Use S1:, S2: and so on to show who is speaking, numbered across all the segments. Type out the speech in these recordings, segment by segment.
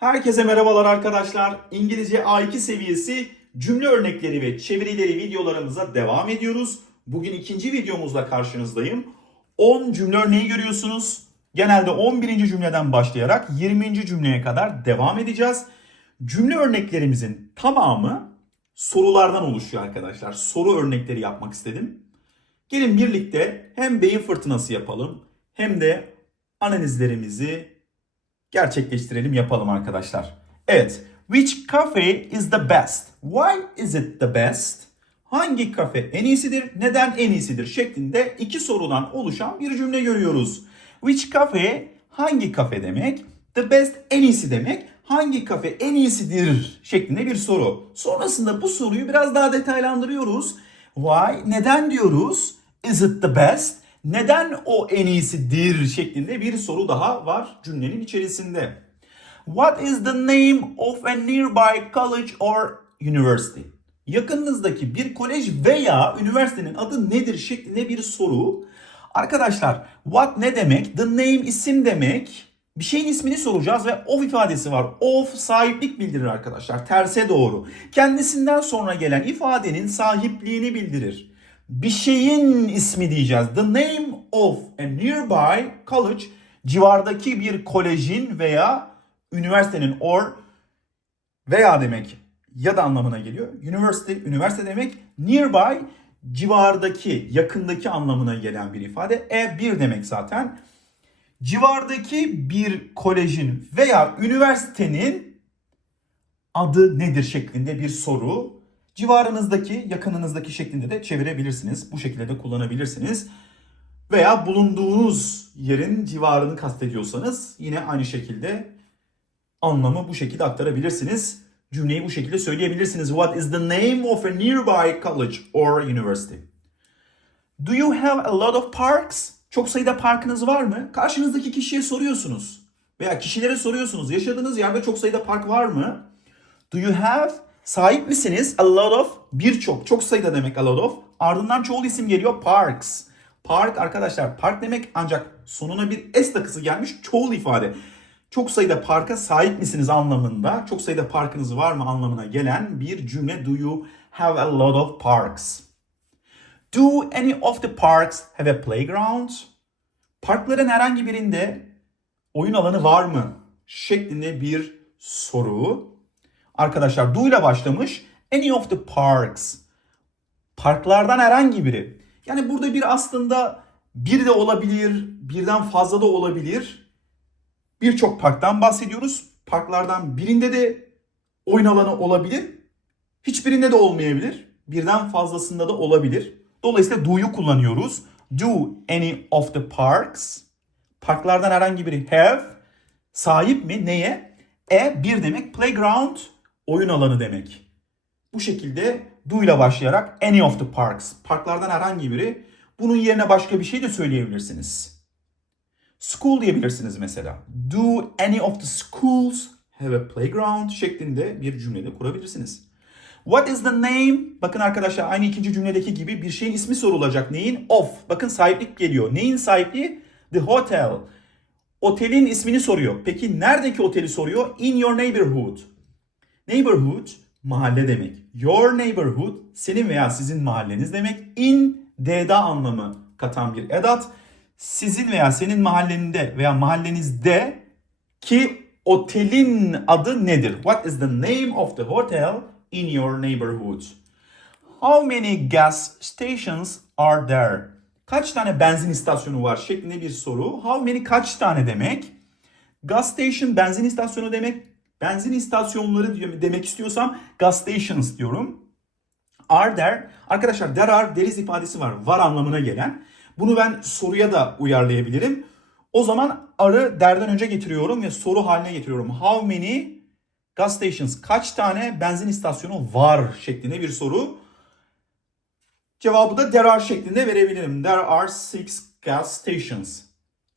S1: Herkese merhabalar arkadaşlar. İngilizce A2 seviyesi cümle örnekleri ve çevirileri videolarımıza devam ediyoruz. Bugün ikinci videomuzla karşınızdayım. 10 cümle örneği görüyorsunuz. Genelde 11. cümleden başlayarak 20. cümleye kadar devam edeceğiz. Cümle örneklerimizin tamamı sorulardan oluşuyor arkadaşlar. Soru örnekleri yapmak istedim. Gelin birlikte hem beyin fırtınası yapalım hem de analizlerimizi gerçekleştirelim yapalım arkadaşlar. Evet. Which cafe is the best? Why is it the best? Hangi kafe en iyisidir? Neden en iyisidir? Şeklinde iki sorudan oluşan bir cümle görüyoruz. Which cafe hangi kafe demek? The best en iyisi demek. Hangi kafe en iyisidir? Şeklinde bir soru. Sonrasında bu soruyu biraz daha detaylandırıyoruz. Why? Neden diyoruz? Is it the best? Neden o en iyisidir şeklinde bir soru daha var cümlenin içerisinde. What is the name of a nearby college or university? Yakınınızdaki bir kolej veya üniversitenin adı nedir şeklinde bir soru. Arkadaşlar what ne demek? The name isim demek. Bir şeyin ismini soracağız ve of ifadesi var. Of sahiplik bildirir arkadaşlar. Terse doğru. Kendisinden sonra gelen ifadenin sahipliğini bildirir bir şeyin ismi diyeceğiz. The name of a nearby college civardaki bir kolejin veya üniversitenin or veya demek ya da anlamına geliyor. University, üniversite demek. Nearby civardaki, yakındaki anlamına gelen bir ifade. E bir demek zaten. Civardaki bir kolejin veya üniversitenin adı nedir şeklinde bir soru civarınızdaki, yakınınızdaki şeklinde de çevirebilirsiniz. Bu şekilde de kullanabilirsiniz. Veya bulunduğunuz yerin civarını kastediyorsanız yine aynı şekilde anlamı bu şekilde aktarabilirsiniz. Cümleyi bu şekilde söyleyebilirsiniz. What is the name of a nearby college or university? Do you have a lot of parks? Çok sayıda parkınız var mı? Karşınızdaki kişiye soruyorsunuz. Veya kişilere soruyorsunuz. Yaşadığınız yerde çok sayıda park var mı? Do you have Sahip misiniz? A lot of birçok, çok sayıda demek a lot of. Ardından çoğul isim geliyor parks. Park arkadaşlar park demek ancak sonuna bir s takısı gelmiş çoğul ifade. Çok sayıda parka sahip misiniz anlamında, çok sayıda parkınız var mı anlamına gelen bir cümle. Do you have a lot of parks? Do any of the parks have a playground? Parkların herhangi birinde oyun alanı var mı? Şeklinde bir soru. Arkadaşlar do ile başlamış. Any of the parks. Parklardan herhangi biri. Yani burada bir aslında bir de olabilir, birden fazla da olabilir. Birçok parktan bahsediyoruz. Parklardan birinde de oyun alanı olabilir. Hiçbirinde de olmayabilir. Birden fazlasında da olabilir. Dolayısıyla do'yu kullanıyoruz. Do any of the parks. Parklardan herhangi biri have. Sahip mi? Neye? E bir demek. Playground oyun alanı demek. Bu şekilde do ile başlayarak any of the parks. Parklardan herhangi biri. Bunun yerine başka bir şey de söyleyebilirsiniz. School diyebilirsiniz mesela. Do any of the schools have a playground şeklinde bir cümlede kurabilirsiniz. What is the name? Bakın arkadaşlar aynı ikinci cümledeki gibi bir şeyin ismi sorulacak. Neyin? Of. Bakın sahiplik geliyor. Neyin sahipliği? The hotel. Otelin ismini soruyor. Peki neredeki oteli soruyor? In your neighborhood. Neighborhood mahalle demek. Your neighborhood senin veya sizin mahalleniz demek. In D'da anlamı katan bir edat. Sizin veya senin mahallende veya mahallenizde ki otelin adı nedir? What is the name of the hotel in your neighborhood? How many gas stations are there? Kaç tane benzin istasyonu var şeklinde bir soru. How many kaç tane demek? Gas station benzin istasyonu demek. Benzin istasyonları diyor, demek istiyorsam gas stations diyorum. Are there? Arkadaşlar there are deriz ifadesi var. Var anlamına gelen. Bunu ben soruya da uyarlayabilirim. O zaman arı derden önce getiriyorum ve soru haline getiriyorum. How many gas stations? Kaç tane benzin istasyonu var şeklinde bir soru. Cevabı da there are şeklinde verebilirim. There are six gas stations.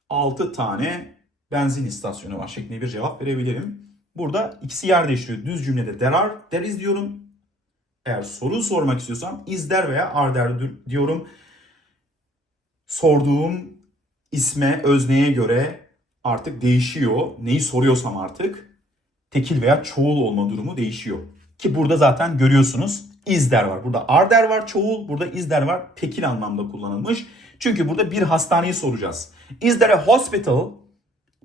S1: 6 tane benzin istasyonu var şeklinde bir cevap verebilirim. Burada ikisi yer değiştiriyor. Düz cümlede there are, there is diyorum. Eğer soru sormak istiyorsam is there veya are there diyorum. Sorduğum isme, özneye göre artık değişiyor. Neyi soruyorsam artık. tekil veya çoğul olma durumu değişiyor. Ki burada zaten görüyorsunuz is there var. Burada are there var çoğul, burada is there var tekil anlamda kullanılmış. Çünkü burada bir hastaneyi soracağız. Is there a hospital?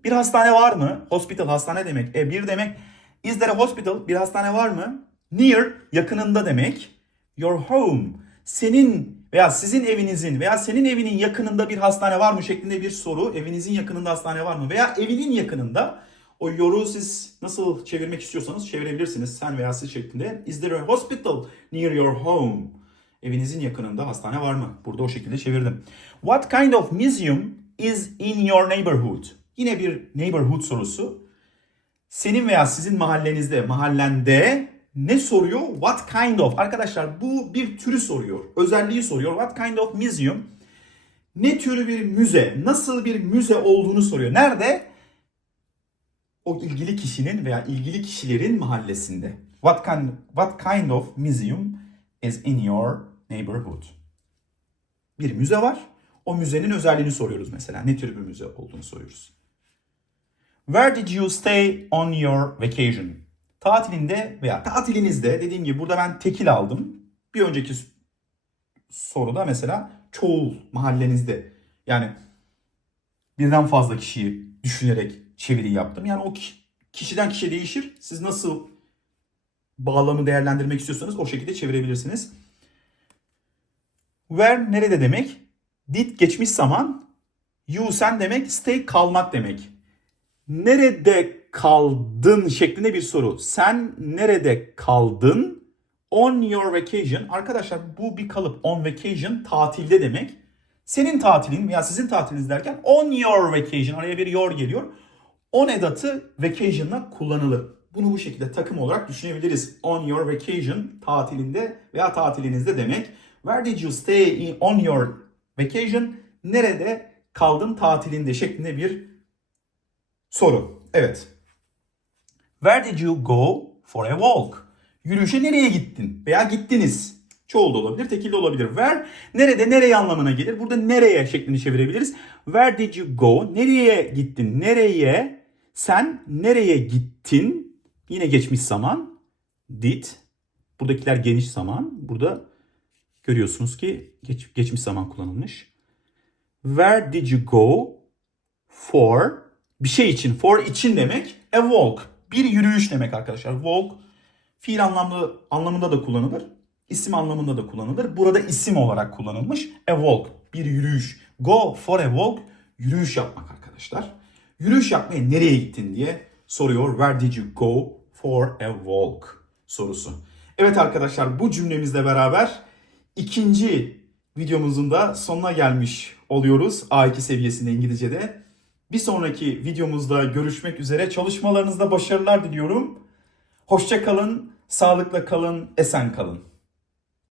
S1: Bir hastane var mı? Hospital hastane demek. E bir demek. Is there a hospital? Bir hastane var mı? Near yakınında demek. Your home. Senin veya sizin evinizin veya senin evinin yakınında bir hastane var mı şeklinde bir soru. Evinizin yakınında hastane var mı? Veya evinin yakınında o yoru siz nasıl çevirmek istiyorsanız çevirebilirsiniz. Sen veya siz şeklinde. Is there a hospital near your home? Evinizin yakınında hastane var mı? Burada o şekilde çevirdim. What kind of museum is in your neighborhood? Yine bir neighborhood sorusu. Senin veya sizin mahallenizde, mahallende ne soruyor? What kind of? Arkadaşlar bu bir türü soruyor. Özelliği soruyor. What kind of museum? Ne türü bir müze, nasıl bir müze olduğunu soruyor. Nerede? O ilgili kişinin veya ilgili kişilerin mahallesinde. What kind, what kind of museum is in your neighborhood? Bir müze var. O müzenin özelliğini soruyoruz mesela. Ne tür bir müze olduğunu soruyoruz. Where did you stay on your vacation? Tatilinde veya tatilinizde dediğim gibi burada ben tekil aldım. Bir önceki soruda mesela çoğul mahallenizde. Yani birden fazla kişiyi düşünerek çeviri yaptım. Yani o ki- kişiden kişiye değişir. Siz nasıl bağlamı değerlendirmek istiyorsanız o şekilde çevirebilirsiniz. Where nerede demek? Did geçmiş zaman. You sen demek. Stay kalmak demek. Nerede kaldın şeklinde bir soru. Sen nerede kaldın? On your vacation. Arkadaşlar bu bir kalıp. On vacation tatilde demek. Senin tatilin veya sizin tatiliniz derken on your vacation. Araya bir your geliyor. On edatı vacation'la kullanılır. Bunu bu şekilde takım olarak düşünebiliriz. On your vacation tatilinde veya tatilinizde demek. Where did you stay on your vacation? Nerede kaldın tatilinde şeklinde bir soru. Evet. Where did you go for a walk? Yürüyüşe nereye gittin? Veya gittiniz. Çoğul da olabilir, tekil de olabilir. Where, nerede, nereye anlamına gelir. Burada nereye şeklini çevirebiliriz. Where did you go? Nereye gittin? Nereye? Sen nereye gittin? Yine geçmiş zaman. Did. Buradakiler geniş zaman. Burada görüyorsunuz ki geç, geçmiş zaman kullanılmış. Where did you go for bir şey için. For için demek a walk. Bir yürüyüş demek arkadaşlar. Walk fiil anlamlı anlamında da kullanılır. İsim anlamında da kullanılır. Burada isim olarak kullanılmış. A walk. Bir yürüyüş. Go for a walk. Yürüyüş yapmak arkadaşlar. Yürüyüş yapmaya nereye gittin diye soruyor. Where did you go for a walk? Sorusu. Evet arkadaşlar bu cümlemizle beraber ikinci videomuzun da sonuna gelmiş oluyoruz. A2 seviyesinde İngilizce'de. Bir sonraki videomuzda görüşmek üzere. Çalışmalarınızda başarılar diliyorum. Hoşça kalın, sağlıkla kalın, esen kalın.